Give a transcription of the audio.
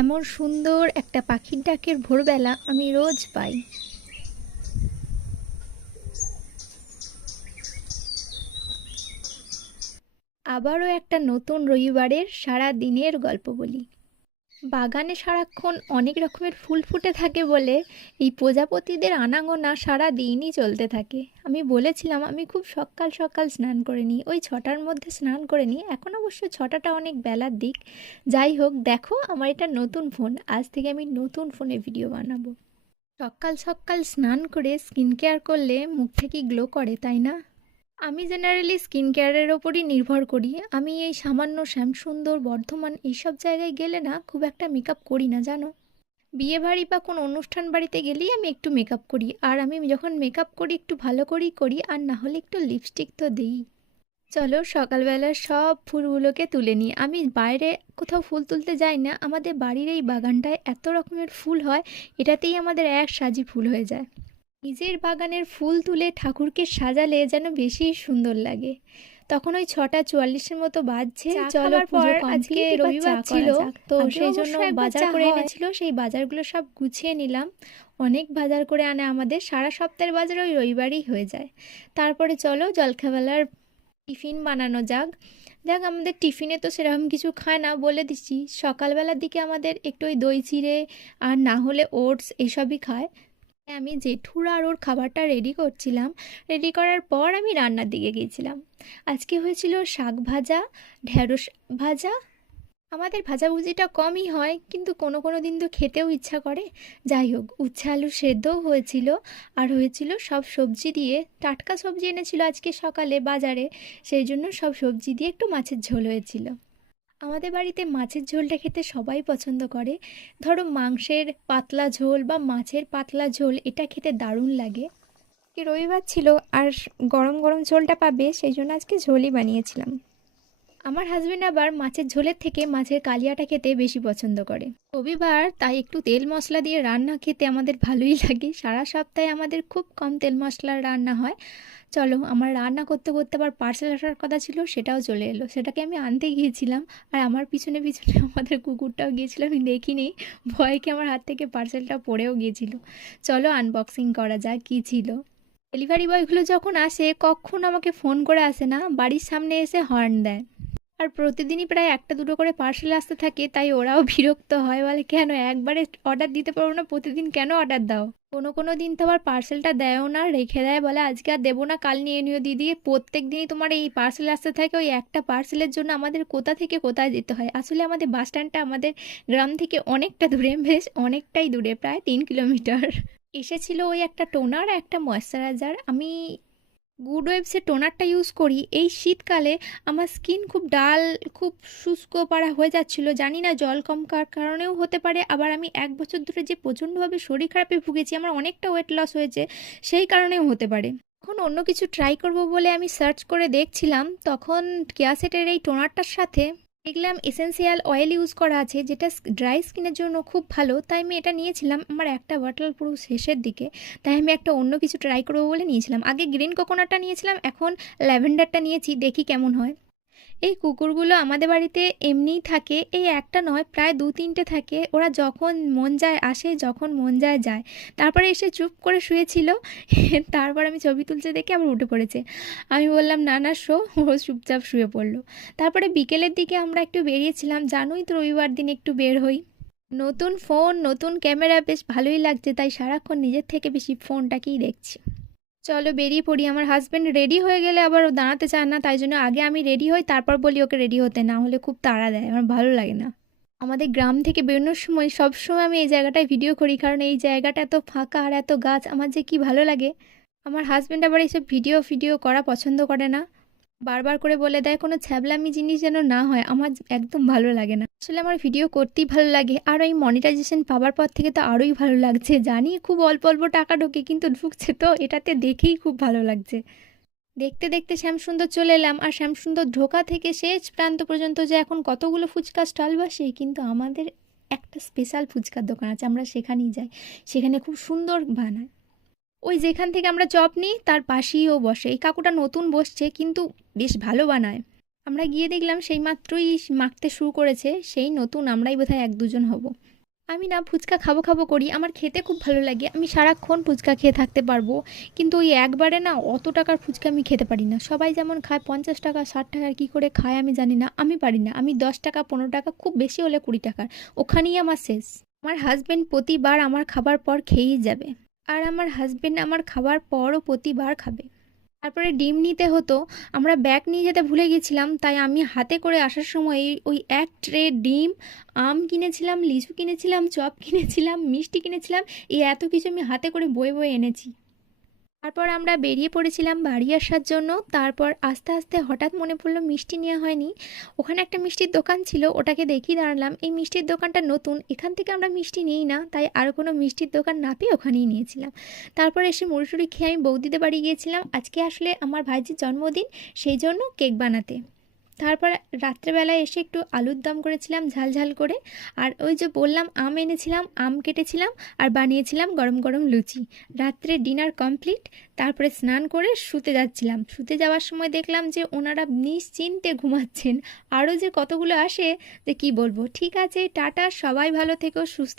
এমন সুন্দর একটা পাখির ডাকের ভোরবেলা আমি রোজ পাই। আবারও একটা নতুন রবিবারের সারা দিনের গল্প বলি। বাগানে সারাক্ষণ অনেক রকমের ফুল ফুটে থাকে বলে এই প্রজাপতিদের আনাগোনা সারা দিনই চলতে থাকে। আমি বলেছিলাম আমি খুব সকাল সকাল স্নান করে নিই, ওই 6টার মধ্যে স্নান করে নিই। এখন অবশ্য 6টাটা অনেক বেলার দিক। যাই হোক, দেখো আমার এটা নতুন ফোন, আজ থেকে আমি নতুন ফোনে ভিডিও বানাবো। সকাল সকাল স্নান করে স্কিন কেয়ার করলে মুখটা কি গ্লো করে, তাই না? আমি জেনারেলি স্কিন কেয়ারের ওপরই নির্ভর করি। আমি এই সামান্য শ্যামসুন্দর, বর্ধমান এইসব জায়গায় গেলে না খুব একটা মেকআপ করি না, জানো। বিয়ে বাড়ি বা কোনো অনুষ্ঠান বাড়িতে গেলেই আমি একটু মেকআপ করি, আর আমি যখন মেকআপ করি একটু ভালো করেই করি, আর না হলে একটু লিপস্টিক তো দিই। চলো সকালবেলা সব ফুলগুলোকে তুলে নিই। আমি বাইরে কোথাও ফুল তুলতে যাই না, আমাদের বাড়ির এই বাগানটায় এত রকমের ফুল হয়, এটাতেই আমাদের এক সাজি ফুল হয়ে যায়। নিজের বাগানের ফুল তুলে ঠাকুরকে সাজালে যেন বেশি সুন্দর লাগে। তখন ওই 6:44-এর মতো বাজছে। চলো পর আজকে রবিবার ছিল, তো সেই জন্য বাজার করে এনেছিল, সেই বাজারগুলো সব গুছিয়ে নিলাম। অনেক বাজার করে আনে আমাদের, সারা সপ্তাহের বাজার ওই রবিবারই হয়ে যায়। তারপরে চলো জলখাবারের টিফিন বানানো যাক। আমাদের টিফিনে তো সেরকম কিছু খায় না, বলে দিচ্ছি। সকালবেলার দিকে আমাদের একটু ওই দই চিড়ে আর না হলে ওটস এসবই খায়। আমি জেঠুর আর ওর খাবারটা রেডি করছিলাম। রেডি করার পর আমি রান্নার দিকে গিয়েছিলাম। আজকে হয়েছিল শাক ভাজা, ঢেঁড়স ভাজা। আমাদের ভাজাভুজিটা কমই হয়, কিন্তু কোনো কোনো দিন তো খেতেও ইচ্ছা করে। যাই হোক, উচ্ছে আলু সেদ্ধও হয়েছিল, আর হয়েছিল সব সবজি দিয়ে। টাটকা সবজি এনেছিল আজকে সকালে বাজারে, সেই জন্য সব সবজি দিয়ে একটু মাছের ঝোল হয়েছিল। আমাদের বাড়িতে মাছের ঝোলটা খেতে সবাই পছন্দ করে। ধরো মাংসের পাতলা ঝোল বা মাছের পাতলা ঝোল, এটা খেতে দারুণ লাগে। কি রবিবার ছিল আর গরম গরম ঝোলটা পাবে, সেই জন্য আজকে ঝোলই বানিয়েছিলাম। আমার হাজবেন্ড আবার মাছের ঝোলের থেকে মাছের কালিয়াটা খেতে বেশি পছন্দ করে। রবিবার তাই একটু তেল মশলা দিয়ে রান্না খেতে আমাদের ভালোই লাগে। সারা সপ্তাহে আমাদের খুব কম তেল মশলার রান্না হয়। চলো, আমার রান্না করতে করতে আবার পার্সেল আসার কথা ছিল, সেটাও চলে এলো। সেটাকে আমি আনতে গিয়েছিলাম, আর আমার পিছনে পিছনে আমাদের কুকুরটাও গিয়েছিল। আমি দেখিনি, ভয়কে আমার হাত থেকে পার্সেলটা পড়েও গিয়েছিল। চলো আনবক্সিং করা যাক কী ছিল। ডেলিভারি বয়গুলো যখন আসে কখন আমাকে ফোন করে আসে না, বাড়ির সামনে এসে হর্ন দেয়। আর প্রতিদিনই প্রায় একটা দুটো করে পার্সেল আসতে থাকে, তাই ওরাও বিরক্ত হয়, বলে কেন একবারে অর্ডার দিতে পারো না, প্রতিদিন কেন অর্ডার দাও। কোনো কোনো দিন তো আবার পার্সেলটা দেয়ও না, রেখে দেয়, বলে আজকে আর দেবো না, কাল নিয়ে নিও দিদি। প্রত্যেক দিনই তোমার এই পার্সেল আসতে থাকে, ওই একটা পার্সেলের জন্য আমাদের কোথা থেকে কোথায় যেতে হয়। আসলে আমাদের বাস স্ট্যান্ডটা আমাদের গ্রাম থেকে অনেকটা দূরে, বেশ অনেকটাই দূরে, প্রায় 3 কিলোমিটার। এসেছিল ওই একটা টোনার, একটা ময়েশ্চারাইজার। আমি গুড ওয়েভসের টোনারটা ইউজ করি। এই শীতকালে আমার স্কিন খুব ডাল, খুব শুষ্ক পাড়া হয়ে যাচ্ছিল। জানি না জল কম কারণেও হতে পারে, আবার আমি 1 বছর ধরে যে প্রচণ্ডভাবে শরীর খারাপে ভুগেছি, আমার অনেকটা ওয়েট লস হয়েছে, সেই কারণেও হতে পারে। এখন অন্য কিছু ট্রাই করব বলে আমি সার্চ করে দেখছিলাম, তখন কেয়াসেটের এই টোনারটার সাথে দেখলাম এসেন্সিয়াল অয়েল ইউজ করা আছে, যেটা ড্রাই স্কিনের জন্য খুব ভালো। তাই আমি এটা নিয়েছিলাম। আমার একটা বটল পুরো শেষের দিকে, তাই আমি একটা অন্য কিছু ট্রাই করবো বলে নিয়েছিলাম। আগে গ্রিন কোকোনাটটা নিয়েছিলাম, এখন ল্যাভেন্ডারটা নিয়েছি, দেখি কেমন হয়। এই কুকুরগুলো আমাদের বাড়িতে এমনিই থাকে, এই একটা নয় প্রায় 2-3টে থাকে। ওরা যখন মন যায় আসে, যখন মন যায় যায়। তারপরে এসে চুপ করে শুয়েছিল, তারপর আমি ছবি তুলতে দেখে আবার উঠে পড়েছে। আমি বললাম না না শো, ও চুপচাপ শুয়ে পড়লো। তারপরে বিকেলের দিকে আমরা একটু বেরিয়েছিলাম, জানোই তো রবিবার দিন একটু বের হই। নতুন ফোন, নতুন ক্যামেরা, বেশ ভালোই লাগছে, তাই সারাক্ষণ নিজের থেকে বেশি ফোনটাকেই দেখছি। চলো বেরিয়ে পড়ি। আমার হাজব্যান্ড রেডি হয়ে গেলে আবার ও দাঁড়াতে চায় না, তাই জন্য আগে আমি রেডি হই, তারপর বলি ওকে রেডি হতে, না হলে খুব তাড়া দেয়, আমার ভালো লাগে না। আমাদের গ্রাম থেকে বেরোনোর সময় সবসময় আমি এই জায়গাটায় ভিডিও করি, কারণ এই জায়গাটা এত ফাঁকা আর এত গাছ, আমার যে কি ভালো লাগে। আমার হাজব্যান্ড আবার এইসব ভিডিও করা পছন্দ করে না, বারবার করে বলে দেয় কোনো ছ্যাবলামি জিনিস যেন না হয়, আমার একদম ভালো লাগে না। আসলে আমার ভিডিও করতেই ভালো লাগে, আর এই মনিটাইজেশন পাওয়ার পর থেকে তো আরোই ভালো লাগছে। জানি খুব অল্প অল্প টাকা ঢোকে, কিন্তু ঢুকছে তো, এটাতে দেখেই খুব ভালো লাগছে। দেখতে দেখতে শ্যামসুন্দর চলে এলাম, আর শ্যামসুন্দর ঢোকা থেকে শেষ প্রান্ত পর্যন্ত যে এখন কতগুলো ফুচকা স্টল বসে, কিন্তু আমাদের একটা স্পেশাল ফুচকার দোকান আছে, আমরা সেখানেই যাই। সেখানে খুব সুন্দর বানায়। ওই যেখান থেকে আমরা চপ নিই তার পাশেই ও বসে। এই কাকুটা নতুন বসছে, কিন্তু বেশ ভালো বানায়। আমরা গিয়ে দেখলাম সেই মাত্রই মাখতে শুরু করেছে, সেই নতুন আমরাই বোধহয় ১-২ জন হব। আমি না ফুচকা খাবো খাবো করি, আমার খেতে খুব ভালো লাগে, আমি সারাক্ষণ ফুচকা খেয়ে থাকতে পারবো, কিন্তু ওই একবারে না অত টাকার ফুচকা আমি খেতে পারি না। সবাই যেমন খায় ৫০ টাকা ৬০ টাকার, কী করে খায় আমি জানি না, আমি পারি না। আমি ১০ টাকা ১৫ টাকা, খুব বেশি হলে ২০ টাকার, ওখানেই আমার শেষ। আমার হাজব্যান্ড প্রতিবার আমার খাবার পর খেয়েই যাবে, আর আমার হাজব্যান্ড আমার খাবার পরও প্রতিবার খাবে। তারপরে ডিম নিতে হতো, আমরা ব্যাগ নিয়ে যেতে ভুলে গেছিলাম, তাই আমি হাতে করে আসার সময় ওই এক ট্রে ডিম, আম কিনেছিলাম, লিচু কিনেছিলাম, চপ কিনেছিলাম, মিষ্টি কিনেছিলাম, এই এত কিছু আমি হাতে করে বয়ে বয়ে এনেছি। তারপর আমরা বেরিয়ে পড়েছিলাম বাড়ি আসার জন্য। তারপর আস্তে আস্তে হঠাৎ মনে পড়লো মিষ্টি নেওয়া হয়নি। ওখানে একটা মিষ্টির দোকান ছিল, ওটাকে দেখেই দাঁড়ালাম। এই মিষ্টির দোকানটা নতুন, এখান থেকে আমরা মিষ্টি নিই না, তাই আর কোনো মিষ্টির দোকান না পেয়ে ওখানেই নিয়েছিলাম। তারপর এসে মুড়ি টুড়ি খেয়ে আমি বৌদিদের বাড়ি গিয়েছিলাম। আজকে আসলে আমার ভাইজির জন্মদিন, সেই জন্য কেক বানাতে। তারপর রাত্রেবেলায় এসে একটু আলুর দম করেছিলাম ঝাল ঝাল করে, আর ওই যে বললাম আম এনেছিলাম, আম কেটেছিলাম, আর বানিয়েছিলাম গরম গরম লুচি। রাত্রে ডিনার কমপ্লিট। তারপরে স্নান করে শুতে যাচ্ছিলাম, শুতে যাওয়ার সময় দেখলাম যে ওনারা নিশ্চিন্তে ঘুমাচ্ছেন। আরও যে কতগুলো আসে যে কি বলবো। ঠিক আছে, টাটা, সবাই ভালো থেকো, সুস্থ